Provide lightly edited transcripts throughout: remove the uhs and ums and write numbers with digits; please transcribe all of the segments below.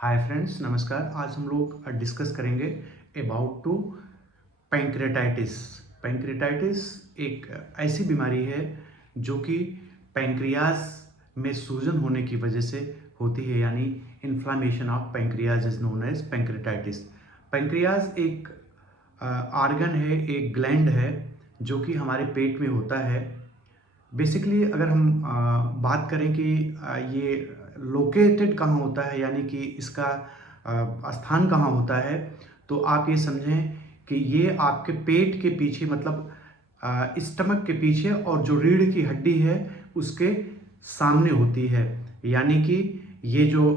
Hi friends, नमस्कार। आज हम लोग डिस्कस करेंगे अबाउट टू पैंक्रेटाइटिस। पैंक्रेटाइटिस एक ऐसी बीमारी है जो कि पैंक्रियाज में सूजन होने की वजह से होती है, यानी inflammation of pancreas is known as pancreatitis. Pancreas एक आर्गन है, एक ग्लैंड है जो कि हमारे पेट में होता है। बेसिकली अगर हम बात करें कि ये लोकेटेड कहाँ होता है, यानी कि इसका स्थान कहाँ होता है, तो आप ये समझें कि ये आपके पेट के पीछे, मतलब स्टमक के पीछे, और जो रीढ़ की हड्डी है उसके सामने होती है। यानी कि ये जो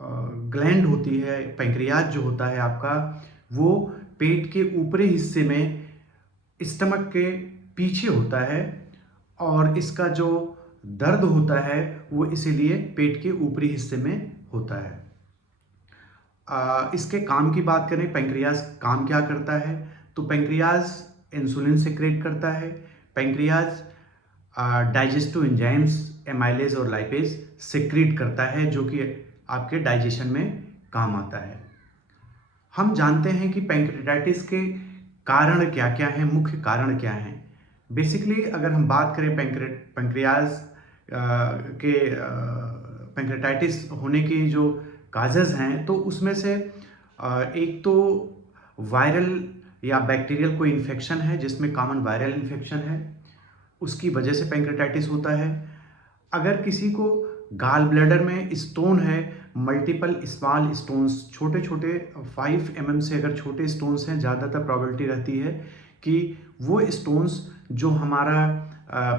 ग्लैंड होती है, पैंक्रियाज जो होता है आपका, वो पेट के ऊपरी हिस्से में स्टमक के पीछे होता है, और इसका जो दर्द होता है वो इसीलिए पेट के ऊपरी हिस्से में होता है। इसके काम की बात करें, पैंक्रियाज काम क्या करता है, तो पैंक्रियाज इंसुलिन सेक्रेट करता है। पैंक्रियाज डाइजेस्टिव एंजाइम्स एमाइलेज और लाइपेज सेक्रेट करता है, जो कि आपके डाइजेशन में काम आता है। हम जानते हैं कि पैंक्रेटाइटिस के कारण क्या क्या हैं, मुख्य कारण क्या हैं। बेसिकली अगर हम बात करें पैंक्रियाज के पैंक्रेटाइटिस होने की जो काजेज़ हैं, तो उसमें से एक तो वायरल या बैक्टीरियल कोई इन्फेक्शन है, जिसमें कॉमन वायरल इन्फेक्शन है, उसकी वजह से पैंक्रेटाइटिस होता है। अगर किसी को गाल ब्लैडर में स्टोन है, मल्टीपल स्मॉल स्टोन्स, छोटे छोटे 5 mm से अगर छोटे स्टोन्स हैं, ज़्यादातर प्रॉबिलिटी रहती है कि वो स्टोन्स जो हमारा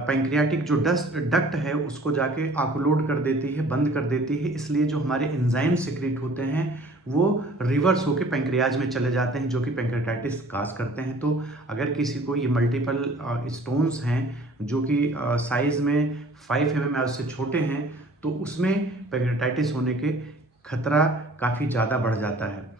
पैंक्रियाटिक जो डक्ट है उसको जाके ऑक्लूड कर देती है, बंद कर देती है। इसलिए जो हमारे एंजाइम सिक्रेट होते हैं वो रिवर्स होकर पैंक्रियाज में चले जाते हैं, जो कि पैंक्रेटाइटिस काज करते हैं। तो अगर किसी को ये मल्टीपल स्टोन्स हैं जो कि साइज़ में 5 mm से छोटे हैं, तो उसमें पैंक्रेटाइटिस होने के खतरा काफ़ी ज़्यादा बढ़ जाता है।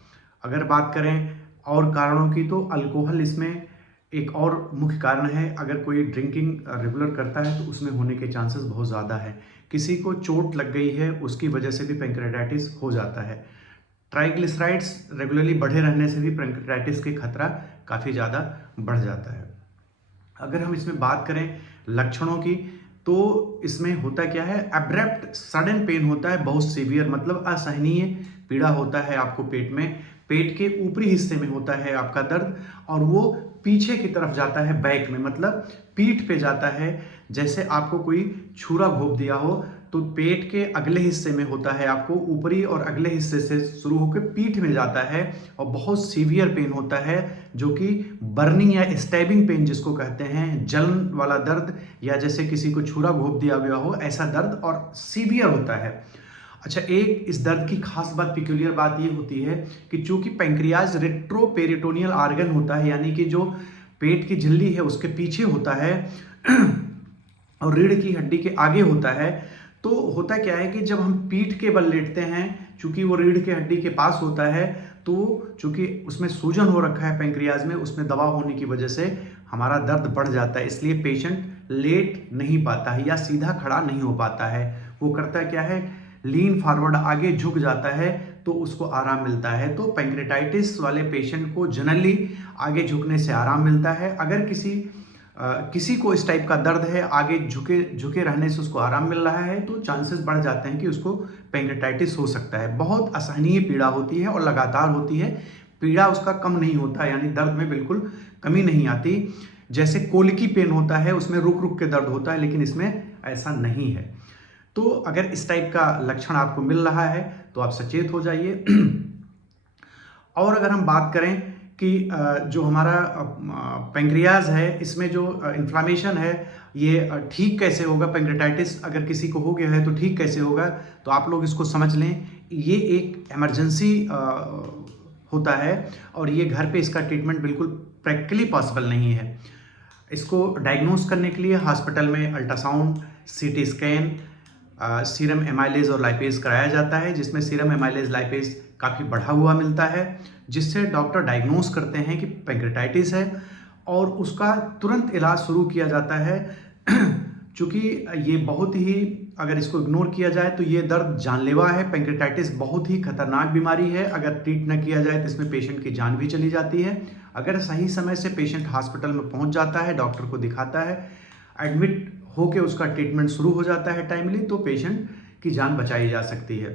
अगर बात करें और कारणों की, तो अल्कोहल इसमें एक और मुख्य कारण है। अगर कोई ड्रिंकिंग रेगुलर करता है तो उसमें होने के चांसेस बहुत ज़्यादा है। किसी को चोट लग गई है, उसकी वजह से भी पैंक्रेटाइटिस हो जाता है। ट्राइग्लिसराइड्स रेगुलरली बढ़े रहने से भी पैंक्रेटाइटिस के खतरा काफ़ी ज़्यादा बढ़ जाता है। अगर हम इसमें बात करें लक्षणों की, तो इसमें होता क्या है, अब्रप्ट सडन पेन होता है, बहुत सीवियर, मतलब असहनीय पीड़ा होता है आपको पेट में। पेट के ऊपरी हिस्से में होता है आपका दर्द, और वो पीछे की तरफ जाता है, बैक में, मतलब पीठ पे जाता है। जैसे आपको कोई छुरा घोंप दिया हो, तो पेट के अगले हिस्से में होता है, आपको ऊपरी और अगले हिस्से से शुरू होकर पीठ में जाता है, और बहुत सीवियर पेन होता है, जो कि बर्निंग या स्टैबिंग पेन जिसको कहते हैं, जलन वाला दर्द, या जैसे किसी को छुरा घोंप दिया गया हो ऐसा दर्द, और सीवियर होता है। अच्छा, एक इस दर्द की खास बात, पिक्यूलियर बात ये होती है कि चूंकि पैंक्रियाज रेट्रोपेरिटोनियल आर्गन होता है, यानी कि जो पेट की झिल्ली है उसके पीछे होता है और रीढ़ की हड्डी के आगे होता है, तो होता क्या है कि जब हम पीठ के बल लेटते हैं, चूंकि वो रीढ़ की हड्डी के पास होता है, तो चूंकि उसमें सूजन हो रखा है पैंक्रियाज में, उसमें दबाव होने की वजह से हमारा दर्द बढ़ जाता है। इसलिए पेशेंट लेट नहीं पाता है या सीधा खड़ा नहीं हो पाता है। वो करता क्या है, लीन फॉरवर्ड, आगे झुक जाता है, तो उसको आराम मिलता है। तो पैंक्रेटाइटिस वाले पेशेंट को जनरली आगे झुकने से आराम मिलता है। अगर किसी को इस टाइप का दर्द है, आगे झुके रहने से उसको आराम मिल रहा है, तो चांसेस बढ़ जाते हैं कि उसको पैंक्रेटाइटिस हो सकता है। बहुत असहनीय पीड़ा होती है और लगातार होती है, पीड़ा उसका कम नहीं होता, यानी दर्द में बिल्कुल कमी नहीं आती। जैसे कोलिकी पेन होता है, उसमें रुक रुक के दर्द होता है, लेकिन इसमें ऐसा नहीं है। तो अगर इस टाइप का लक्षण आपको मिल रहा है तो आप सचेत हो जाइए। और अगर हम बात करें कि जो हमारा पैंक्रियाज है, इसमें जो इन्फ्लामेशन है, ये ठीक कैसे होगा, पैंक्रेटाइटिस अगर किसी को हो गया है तो ठीक कैसे होगा, तो आप लोग इसको समझ लें। ये एक इमरजेंसी होता है, और ये घर पे इसका ट्रीटमेंट बिल्कुल प्रैक्टिकली पॉसिबल नहीं है। इसको डायग्नोस करने के लिए हॉस्पिटल में ultrasound, CT scan, serum amylase और लाइपेज कराया जाता है, जिसमें सीरम एमाइलेज लाइपेज काफ़ी बढ़ा हुआ मिलता है, जिससे डॉक्टर डायग्नोस करते हैं कि पैंक्रेटाइटिस है, और उसका तुरंत इलाज शुरू किया जाता है। चूँकि ये बहुत ही अगर इसको इग्नोर किया जाए तो ये दर्द जानलेवा है। पैंक्रेटाइटिस बहुत ही खतरनाक बीमारी है। अगर ट्रीट न किया जाए तो इसमें पेशेंट की जान भी चली जाती है। अगर सही समय से पेशेंट हॉस्पिटल में पहुंच जाता है, डॉक्टर को दिखाता है, एडमिट होकर उसका ट्रीटमेंट शुरू हो जाता है टाइमली, तो पेशेंट की जान बचाई जा सकती है।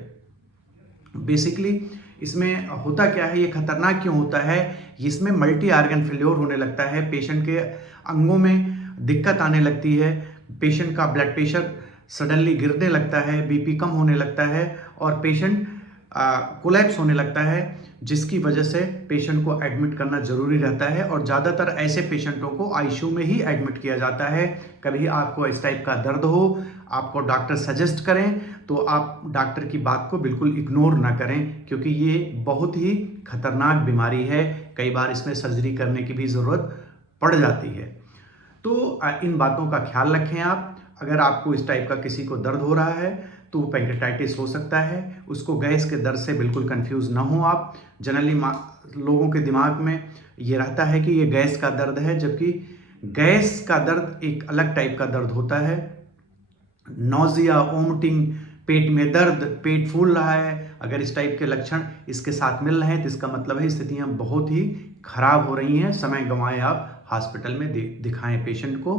बेसिकली इसमें होता क्या है, ये खतरनाक क्यों होता है, इसमें मल्टी ऑर्गन फेल्योर होने लगता है, पेशेंट के अंगों में दिक्कत आने लगती है, पेशेंट का ब्लड प्रेशर सडनली गिरने लगता है, बीपी कम होने लगता है और पेशेंट कोलैप्स होने लगता है, जिसकी वजह से पेशेंट को एडमिट करना ज़रूरी रहता है। और ज़्यादातर ऐसे पेशेंटों को आईसीयू में ही एडमिट किया जाता है। कभी आपको इस टाइप का दर्द हो, आपको डॉक्टर सजेस्ट करें तो आप डॉक्टर की बात को बिल्कुल इग्नोर ना करें, क्योंकि ये बहुत ही खतरनाक बीमारी है। कई बार इसमें सर्जरी करने की भी ज़रूरत पड़ जाती है। तो इन बातों का ख्याल रखें आप। अगर आपको इस टाइप का किसी को दर्द हो रहा है तो पैंक्रेटाइटिस हो सकता है। उसको गैस के दर्द से बिल्कुल कंफ्यूज ना हो आप। जनरली लोगों के दिमाग में ये रहता है कि ये गैस का दर्द है, जबकि गैस का दर्द एक अलग टाइप का दर्द होता है। नौजिया, वोमिटिंग, पेट में दर्द, पेट फूल रहा है, अगर इस टाइप के लक्षण इसके साथ मिल रहे हैं तो इसका मतलब है स्थितियां बहुत ही खराब हो रही हैं। समय गंवाएं, आप हॉस्पिटल में दिखाएं पेशेंट को।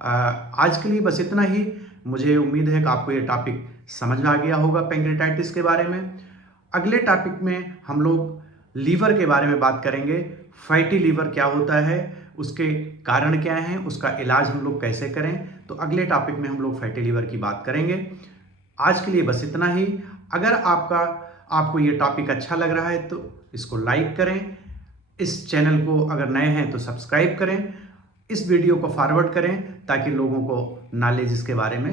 आज के लिए बस इतना ही। मुझे उम्मीद है कि आपको ये टॉपिक समझ में आ गया होगा पैंक्रेटाइटिस के बारे में। अगले टॉपिक में हम लोग लीवर के बारे में बात करेंगे। फैटी लीवर क्या होता है, उसके कारण क्या हैं, उसका इलाज हम लोग कैसे करें। तो अगले टॉपिक में हम लोग फैटी लीवर की बात करेंगे। आज के लिए बस इतना ही। अगर आपको ये टॉपिक अच्छा लग रहा है तो इसको लाइक करें। इस चैनल को अगर नए हैं तो सब्सक्राइब करें। इस वीडियो को फॉरवर्ड करें ताकि लोगों को नॉलेज इसके बारे में